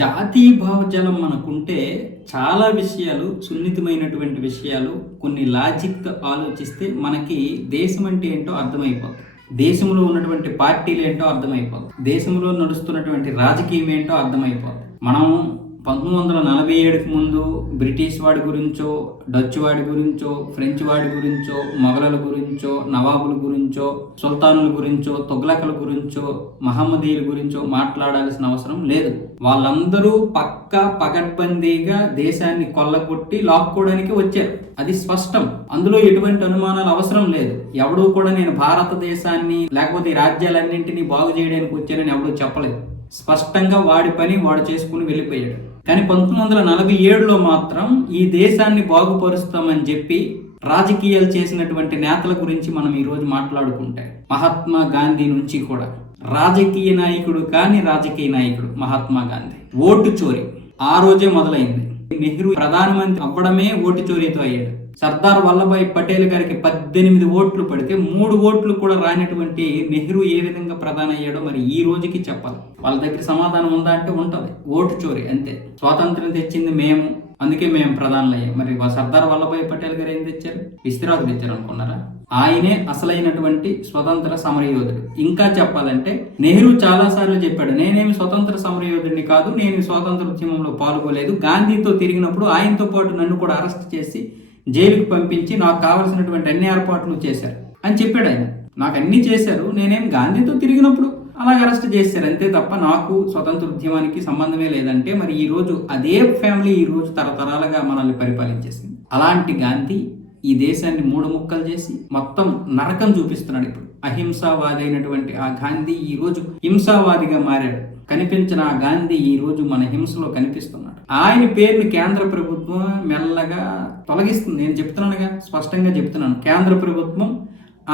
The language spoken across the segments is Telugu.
జాతీయ భావజాలం మనకుంటే చాలా విషయాలు, సున్నితమైనటువంటి విషయాలు, కొన్ని లాజిక్‌తో ఆలోచిస్తే మనకి దేశం అంటే ఏంటో అర్థమైపోతుంది. దేశంలో ఉన్నటువంటి పార్టీలు ఏంటో అర్థమైపోతుంది. దేశంలో నడుస్తున్నటువంటి రాజకీయం ఏంటో అర్థమైపోతుంది. మనం 1947కి ముందు బ్రిటిష్ వాడి గురించో, డచ్ వాడి గురించో, ఫ్రెంచ్ వాడి గురించో, మొఘలుల గురించో, నవాబుల గురించో, సుల్తానుల గురించో, తుగ్లకుల గురించో, మహమ్మదీయుల గురించో మాట్లాడాల్సిన అవసరం లేదు. వాళ్ళందరూ పక్కా పకడ్బందీగా దేశాన్ని కొల్లగొట్టి లాక్కోవడానికి వచ్చారు. అది స్పష్టం. అందులో ఎటువంటి అనుమానాలు అవసరం లేదు. ఎవడూ కూడా నేను భారతదేశాన్ని లేకపోతే ఈ రాజ్యాలన్నింటినీ బాగు చేయడానికి వచ్చానని ఎవడూ చెప్పలేదు. స్పష్టంగా వాడి పని వాడు చేసుకుని వెళ్ళిపోయాడు. కానీ 1947లో మాత్రం ఈ దేశాన్ని బాగుపరుస్తామని చెప్పి రాజకీయాలు చేసినటువంటి నేతల గురించి మనం ఈరోజు మాట్లాడుకుంటే, మహాత్మా గాంధీ నుంచి కూడా రాజకీయ నాయకుడు మహాత్మా గాంధీ ఓటు చోరీ ఆ రోజే మొదలైంది. నెహ్రూ ప్రధానమంత్రి అవ్వడమే ఓటు చోరీతో అయ్యాడు. సర్దార్ వల్లభాయ్ పటేల్ గారికి 18 ఓట్లు పడితే 3 ఓట్లు కూడా రానటువంటి నెహ్రూ ఏ విధంగా ప్రధాని అయ్యాడో మరి ఈ రోజుకి చెప్పాలి. వాళ్ళ దగ్గర సమాధానం ఉందా అంటే ఉంటుంది. ఓటు చోరీ అంతే. స్వాతంత్రం తెచ్చింది మేము, అందుకే మేము ప్రధానులు అయ్యాం. మరి సర్దార్ వల్లభాయ్ పటేల్ గారు ఏం తెచ్చారు? ఇస్తిరాకు తెచ్చారు అనుకున్నారా? ఆయనే అసలైనటువంటి స్వతంత్ర సమరయోధుడు. ఇంకా చెప్పాలంటే నెహ్రూ చాలా సార్లు చెప్పాడు, నేనేమి స్వతంత్ర సమరయోధుడిని కాదు, నేను స్వాతంత్ర ఉద్యమంలో పాల్గొలేదు. గాంధీతో తిరిగినప్పుడు ఆయనతో పాటు నన్ను కూడా అరెస్ట్ చేసి జైలుకు పంపించి నాకు కావలసినటువంటి అన్ని ఏర్పాట్లు చేశారు అని చెప్పాడు ఆయన. నాకు అన్ని చేశారు, నేనేం గాంధీతో తిరిగినప్పుడు అలాగే అరెస్ట్ చేశారు అంతే తప్ప నాకు స్వతంత్ర ఉద్యమానికి సంబంధమే లేదంటే మరి ఈ రోజు అదే ఫ్యామిలీ ఈ రోజు తరతరాలుగా మనల్ని పరిపాలించేసింది. అలాంటి గాంధీ ఈ దేశాన్ని 3 ముక్కలు చేసి మొత్తం నరకం చూపిస్తున్నాడు. ఇప్పుడు అహింసావాది అయినటువంటి ఆ గాంధీ ఈ రోజు హింసావాదిగా మారాడు. కనిపించిన ఆ గాంధీ ఈ రోజు మన హింసలో కనిపిస్తున్నాడు. ఆయన పేరుని కేంద్ర ప్రభుత్వం మెల్లగా తొలగిస్తుంది. నేను చెప్తున్నానుగా, స్పష్టంగా చెప్తున్నాను. కేంద్ర ప్రభుత్వం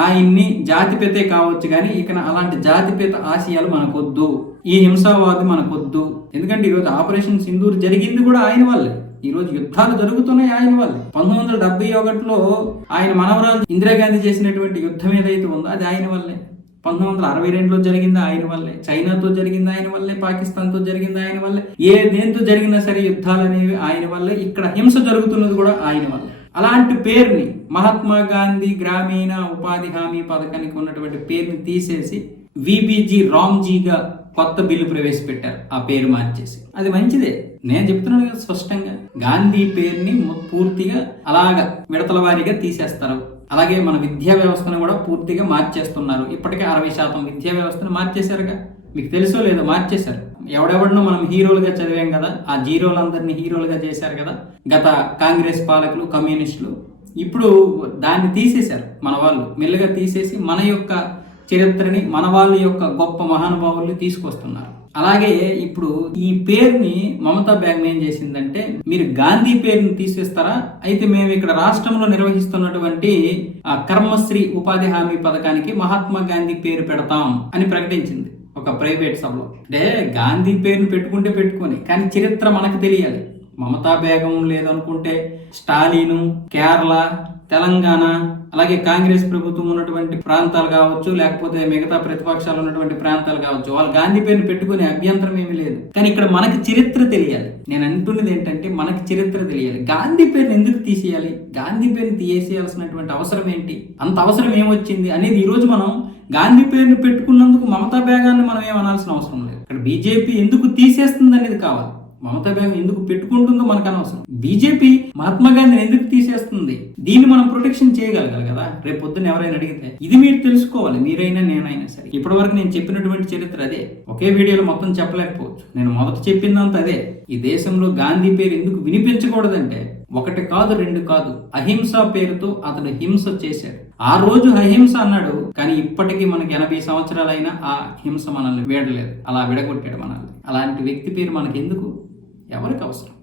ఆయన్ని జాతిపితే కావచ్చు కానీ ఇక అలాంటి జాతిపిత ఆశయాలు మనకొద్దు, ఈ హింసావాది మనకొద్దు. ఎందుకంటే ఈరోజు ఆపరేషన్ సింధూర్ జరిగింది కూడా ఆయన వల్లే. ఈ రోజు యుద్ధాలు జరుగుతున్నాయి ఆయన వల్లే. 1971లో ఆయన మనవరాలు ఇందిరాగాంధీ చేసినటువంటి యుద్ధం ఏదైతే ఉందో అది ఆయన వల్లే. 1962లో జరిగింది ఆయన వల్లే. చైనాతో జరిగింది ఆయన వల్లే. పాకిస్తాన్తో జరిగింది ఆయన వల్లే. దేంతో జరిగినా సరే యుద్ధాలు అనేవి ఆయన వల్లే. ఇక్కడ హింస జరుగుతున్నది కూడా ఆయన వల్లే. అలాంటి పేరుని మహాత్మా గాంధీ గ్రామీణ ఉపాధి హామీ పథకానికి ఉన్నటువంటి పేరుని తీసేసి విబిజీ రామ్జీగా కొత్త బిల్లు ప్రవేశపెట్టారు. ఆ పేరు మార్చేసి. అది మంచిదే. నేను చెప్తున్నాను కదా స్పష్టంగా, గాంధీ పేరుని పూర్తిగా అలాగా విడతల వారీగా తీసేస్తారు. అలాగే మన విద్యా వ్యవస్థను కూడా పూర్తిగా మార్చేస్తున్నారు. ఇప్పటికే 60% విద్యా వ్యవస్థను మార్చేశారుగా. మీకు తెలుసో లేదో మార్చేశారు. ఎవడెవడనో మనం హీరోలుగా చదివాం కదా, ఆ జీరోలందరినీ హీరోలుగా చేశారు కదా గత కాంగ్రెస్ పాలకులు, కమ్యూనిస్టులు. ఇప్పుడు దాన్ని తీసేశారు మన వాళ్ళు. మెల్లగా తీసేసి మన యొక్క చరిత్రని, మన వాళ్ళ యొక్క గొప్ప మహానుభావుల్ని తీసుకొస్తున్నారు. అలాగే ఇప్పుడు ఈ పేరుని మమతా బేగం ఏం చేసిందంటే, మీరు గాంధీ పేరుని తీసేస్తారా, అయితే మేము ఇక్కడ రాష్ట్రంలో నిర్వహిస్తున్నటువంటి కర్మశ్రీ ఉపాధి హామీ పథకానికి మహాత్మా గాంధీ పేరు పెడతాం అని ప్రకటించింది ఒక ప్రైవేట్ సభలో. అంటే గాంధీ పేరుని పెట్టుకుంటే పెట్టుకొని, కానీ చరిత్ర మనకు తెలియాలి. మమతా బేగం లేదనుకుంటే స్టాలిను, కేరళ, తెలంగాణ, అలాగే కాంగ్రెస్ ప్రభుత్వం ఉన్నటువంటి ప్రాంతాలు కావచ్చు, లేకపోతే మిగతా ప్రతిపక్షాలు ఉన్నటువంటి ప్రాంతాలు కావచ్చు, వాళ్ళు గాంధీ పేరుని పెట్టుకునే అభ్యంతరం ఏమీ లేదు. కానీ ఇక్కడ మనకి చరిత్ర తెలియాలి. నేను అంటున్నది ఏంటంటే మనకి చరిత్ర తెలియాలి. గాంధీ పేరుని ఎందుకు తీసేయాలి, గాంధీ పేరుని తీసేయాల్సినటువంటి అవసరం ఏంటి, అంత అవసరం ఏమొచ్చింది అనేది ఈ రోజు మనం గాంధీ పేరుని పెట్టుకున్నందుకు మమతా బేగాన్ని మనం ఏమనాల్సిన అవసరం లేదు. ఇక్కడ బీజేపీ ఎందుకు తీసేస్తుంది అనేది కావాలి. మమతా బేగం ఎందుకు పెట్టుకుంటుందో మనకు అనవసరం. బీజేపీ మహాత్మా గాంధీని ఎందుకు తీసేస్తుంది, దీన్ని మనం ప్రొటెక్షన్ చేయగలగాలి కదా. రేపు పొద్దున్న ఎవరైనా అడిగితే ఇది మీరు తెలుసుకోవాలి, మీరైనా నేనైనా సరే. ఇప్పటి వరకు నేను చెప్పినటువంటి చరిత్ర అదే. ఒకే వీడియోలో మొత్తం చెప్పలేకపోవచ్చు. నేను మొదట చెప్పిందంతా అదే. ఈ దేశంలో గాంధీ పేరు ఎందుకు వినిపించకూడదంటే, 1 కాదు 2 కాదు, అహింస పేరుతో అతడు హింస చేశాడు. ఆ రోజు అహింస అన్నాడు, కానీ ఇప్పటికీ మనకి 80 సంవత్సరాలైనా ఆ హింస మనల్ని వీడలేదు. అలా విడగొట్టాడు మనల్ని. అలాంటి వ్యక్తి పేరు మనకి ఎందుకు, ఎవరికి అవసరం?